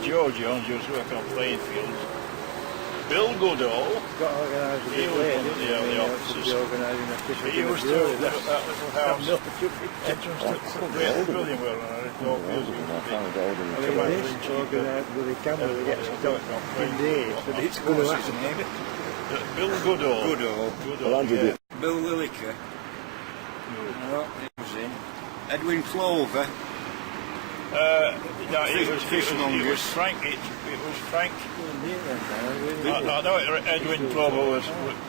Joe Jones used to work on playing fields. Bill Goodall, got organised a he bit was late, one of the officers. organising a Christmas He was dinner. to that little house entrance to the building where I thought music would be. I mean, this organised with the camera that gets stopped in days, but it's going to happen. Bill Goodall. Well, Bill Williker. No, he was in. Edwin Clover. No, it was Frank. It was Frank. I know Edwin Clover was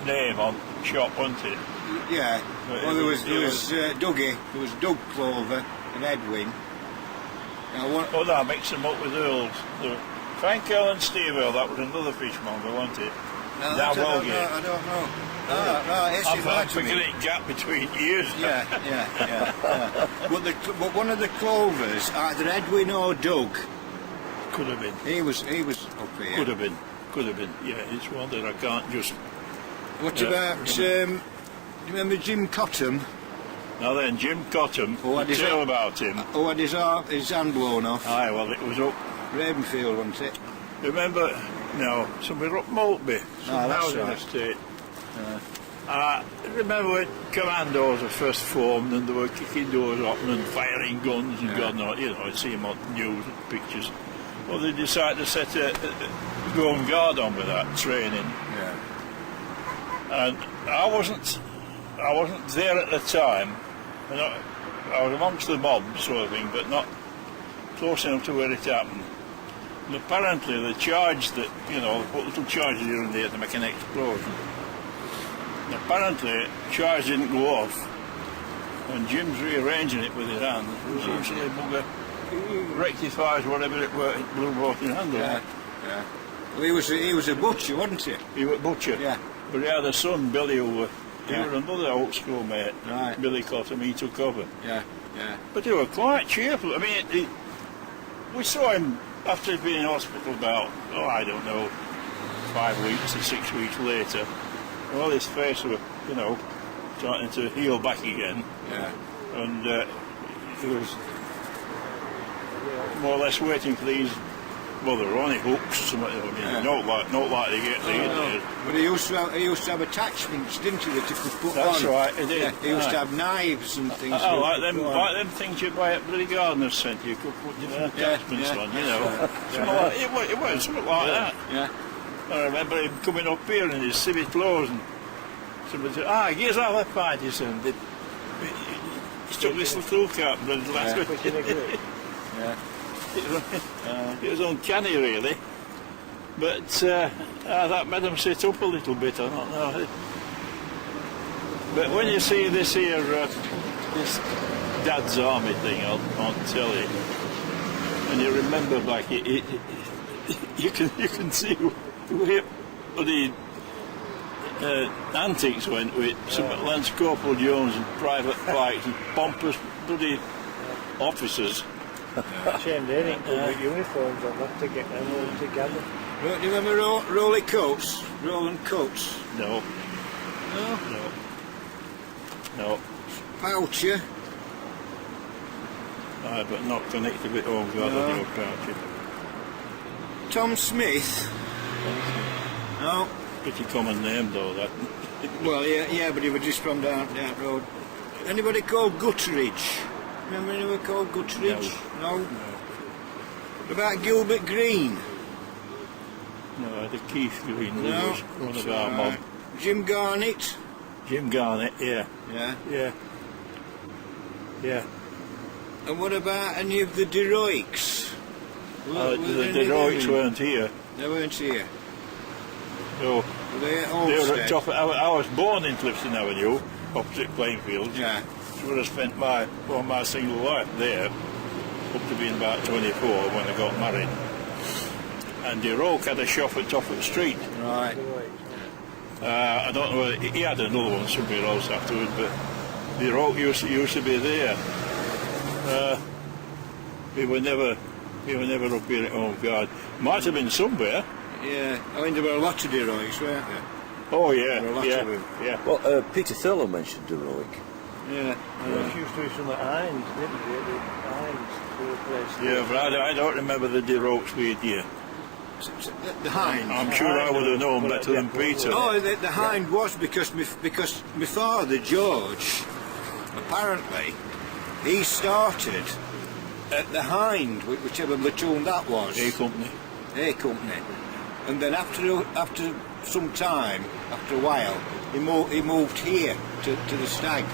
name on shop, wasn't it? Yeah. Well, there was Dougie. There was Doug Clover and Edwin. Oh no, I mixed them up with Earls. Frank Earl and Steve Earl. That was another fishmonger, wasn't it? No, I don't know. I'm forgetting gap between years. Yeah. But one of the Clovers, either Edwin or Doug. Could have been. He was up here. Could have been. Yeah, it's one that I can't just. What about? Do you remember Jim Cottam? Now then, Jim Cottam. Tell about him. Oh, had his hand blown off. Aye, well, it was up Ravenfield, wasn't it? Remember? No, somewhere up Maltby. Some housing estate. I remember when commandos were first formed and they were kicking doors open and firing guns and God knows, I'd see them on news and pictures. Well, they decided to set a home guard on with that training. Yeah. And I wasn't there at the time. I was amongst the mob sort of thing, but not close enough to where it happened. And apparently they charged that, they put little charges here and there to make an explosion. And apparently the charge didn't go off, and Jim's rearranging it with his hand. Usually a bugger rectifies whatever it blew off his hand. Yeah. Well, he was a butcher, wasn't he? He was a butcher. Yeah. But he had a son, Billy, who was another old schoolmate. Right. Billy Cottam, he took over. Yeah. But they were quite cheerful. I mean, we saw him after he'd been in hospital about, 5 weeks or 6 weeks later. Well, his face was, starting to heal back again. Yeah. And he was more or less waiting for these. Well, there were only hooks or something. Not like they get these days. But he used to have attachments, didn't he, that he could put on? That's right, he did. Yeah, he used to have knives and things. Like them things you buy at bloody gardener's centre. You could put different attachments on, It was something like that. Yeah. I remember him coming up here in his civvy clothes and somebody said, here's our left pint, he said. He stuck this little cap and last week. Yeah. It was uncanny, really. But that made him sit up a little bit, I don't know. But when you see this here, this Dad's Army thing on telly, and you remember back, you can see where the antics went with some Lance Corporal Jones and Private Pikes and pompous bloody officers. Shame they didn't come with uniforms on that to get them all together. Do you remember Roland Coates? No. Poucher? Aye, but not connected with home guard, I think, Poucher. Tom Smith? No. Pretty common name, though, that. Well, yeah, but he was just from down that road. Anybody called Gutteridge? Remember anyone called Gutteridge? No. What about Gilbert Green? No, the Keith Green. No. Was one of our mob. Jim Garnett? Jim Garnett, yeah. And what about any of the Deroics? The Deroics weren't here. They weren't here? No. Were they at They were at Olmsted? top. I was born in Clifton Avenue, opposite Plainfield. Yeah. That's where I spent my single life there, up to being about 24 when I got married. And Deroic had a shop at Toffert Street. Right. I don't know whether he had another one somewhere else afterwards, but Deroic used to be there. We were never up here at home guard. Might have been somewhere. Yeah. I mean, there were a lot of Deroics, weren't there? Oh yeah, There were a lot of them. yeah. Well, Peter Thurlow mentioned heroic. Yeah. They used to do some at Hines, didn't they? The Hines, the place. Yeah, but I don't remember the day ropes we had here. The hind. I'm sure I would have known better than Peter. Oh, the hind was because my father George, apparently, he started at the hind, whichever platoon that was. A company. A company. And then after some time, after a while, he moved here to the stag.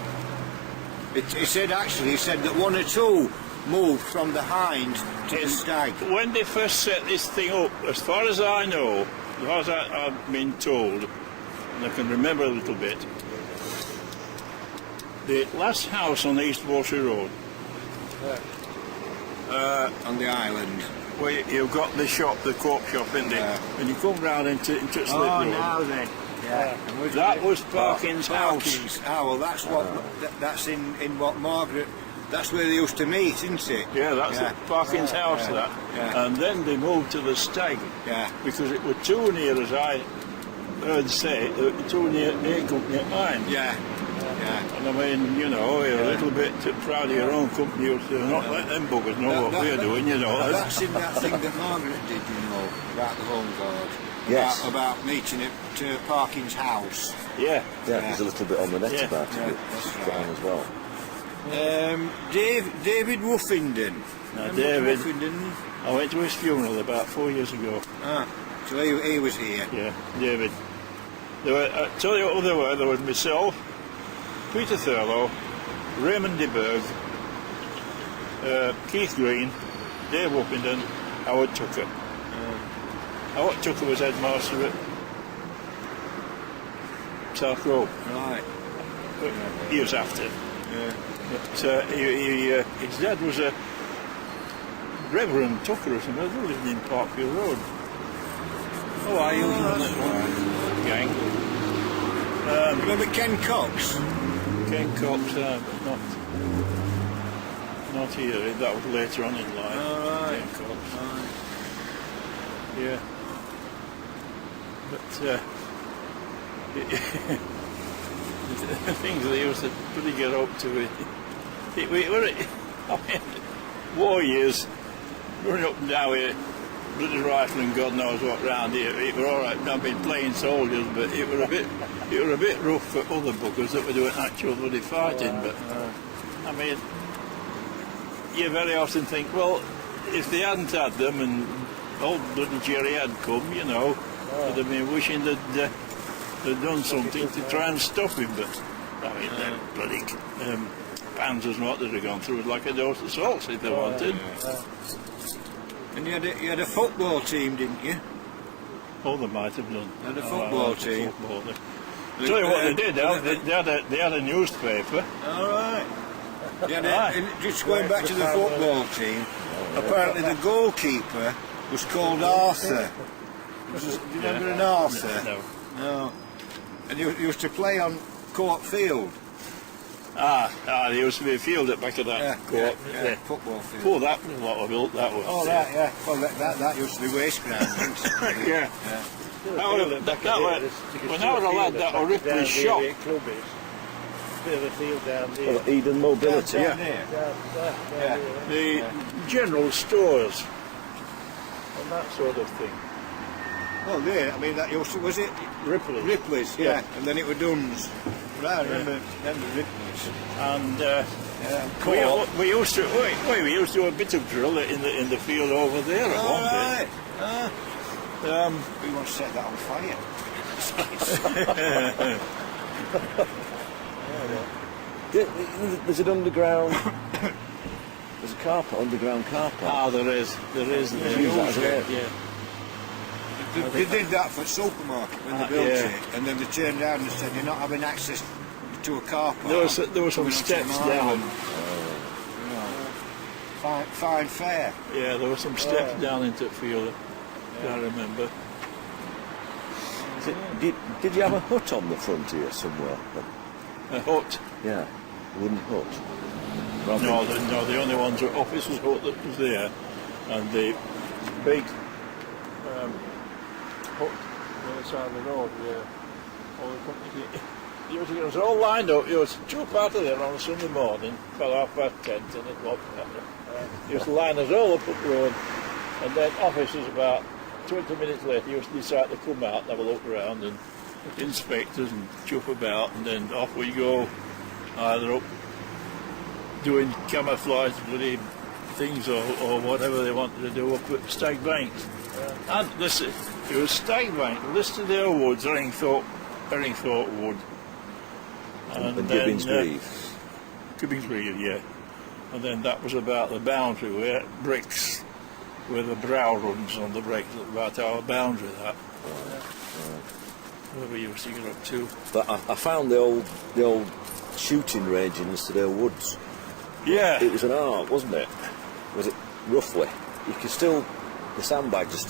He said that one or two moved from the hind to the stag. When they first set this thing up, as far as I know, as far as I've been told, and I can remember a little bit, the last house on East Water Road, On the island. where you've got the shop, the cork shop, isn't it? And you come round into Slip Road. Now then. Yeah. That was Parkin's house. Oh, well, that's in what Margaret. That's where they used to meet, isn't it? Yeah, that's Parkin's house, yeah, that. yeah. And then they moved to the Stag. Yeah. Because it was too near, as I heard say, too near A Company at mine. Yeah. Yeah. And I mean, you know, you're a little bit proud of your own company, you not let them buggers know what we're doing, you know. That's in that thing that Margaret did, you know, about the Home Guard. Yes. About meeting at Parkin's house. Yeah. Yeah, there's a little bit on the net Yeah. about Yeah, it. that's Put on as well. David Woofington. Now, Remember David, Woofington? I went to his funeral about 4 years ago. So he was here. Yeah, David. There were, I tell you what there were. There was myself, Peter Thurlow, Raymond de Burgh, Keith Green, Dave Woofington, Howard Tucker. Howard Tucker was headmaster at South Road. Right. Years after. Yeah. But his dad was a Reverend Tucker or something. They lived in Parkfield Road. Oh, I was on that one gang. Remember Ken Cox? Ken Cox, but not here. That was later on in life. All right. Ken Cox. Yeah. But the things they used to pretty get up to it were, I mean, war years, running up and down here, British rifle and God knows what round here. It were all right. I've been playing soldiers, but it were a bit rough for other buggers that were doing actual bloody fighting. But I mean, you very often think, well, if they hadn't had them and old bloody Jerry had come, you know, I'd have been wishing they'd done something to try and stop him. But I mean, them bloody Panzers and what they'd have gone through like a dose of salts if they wanted. And you had a football team, didn't you? Oh, they might have done. Had a football team. Tell you what they did, they had a newspaper. All right. And just going back to the football team, apparently the goalkeeper was called Arthur. Do you remember an Arthur? No. No. And he used to play on Court Field. There used to be a field at the back of that court. Yeah, football field. Oh, that was what was built, that was. Oh, that, yeah. Well, that used to be waste ground, didn't it? Yeah. When I was a lad, that was Ripley's shop. Club is. Bit of a field down there. Well, Eden Mobility. Down there. Yeah. The general stores and that sort of thing. Well, there, I mean, that used to, was it? Ripley's, yeah. And then it was Dunn's. But I remember Ripley's. And Court. we used to do a bit of drill in the field over there at one Right. bit. We want to set that on fire. There's an underground. There's a car park, underground car park. There is. Use that as a- Yeah. They did that for supermarket when they built yeah. it, and then they turned around and said, you're not having access to a car park. There were some We're not steps on an down. island." Fine fare. Yeah, there were some steps down into the field. I remember. Did you have a hut on the front here somewhere? A hut. Yeah, a wooden hut. No, the only ones were officers' hut that was there, and the big hut on the other side of the road where all the company it was all lined up. You was jump out of there on a Sunday morning, about 10:30, 10 o'clock. You used to line us all up the road, and then officers about 20 minutes later, you used to decide to come out and have a look around and inspect us and jump about, and then off we go, either up doing camouflage bloody things or whatever they wanted to do up at Stag Banks. And listen, it was Stag Bank, Listerdale Woods, Erringthorpe Wood. And Gibbings Greve. Gibbings Greve, yeah. And then that was about the boundary where bricks, where the brow runs on the bricks, about our boundary, that. Where we used to get up to. But I found the old shooting range in Listerdale Woods. Yeah. It was an art, wasn't it? Was it roughly? You can still, the sandbags are still